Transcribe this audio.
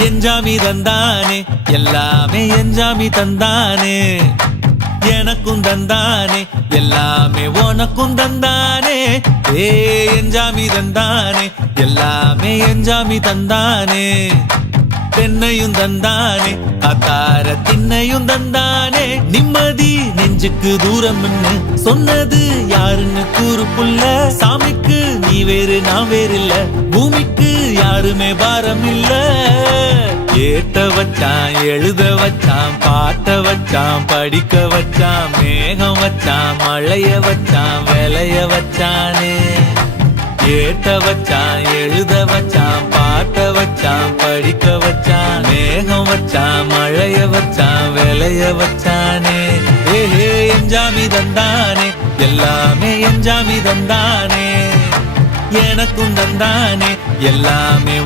எஞ்சாமி தந்தானே எல்லாமே எஞ்சாமி தந்தானே எனக்கும் தந்தானே எல்லாமே உனக்கும் தந்தானே ஏ எஞ்சாமி தந்தானே எல்லாமே எஞ்சாமி தந்தானே தென்னையும் தந்தானே காத்தார திண்ணையும் தந்தானே நிம்மதி நெஞ்சுக்கு தூரம்னு சொன்னது யாருன்னு கூறு புள்ள சாமிக்கு நீ வேறு நான் வேறு இல்ல பூமிக்கு யாருமே பாரம் இல்ல ஏத்த வச்சான் எழுத வச்சான் பாட்ட வச்சான் படிக்க வச்சான் மேகம் வச்சான் மழைய வச்சான் விளைய வச்சானே ஏத்த வச்சான் எழுத வச்சான் பாட்ட வச்சான் படிக்க வச்சான் மேகம் வச்சான் மழைய வச்சான் விளைய வச்சானே ஏஹே எஞ்சாமி தந்தானே எல்லாமே எஞ்சாமி தந்தானே எனக்கும் தந்தானே எல்லாமே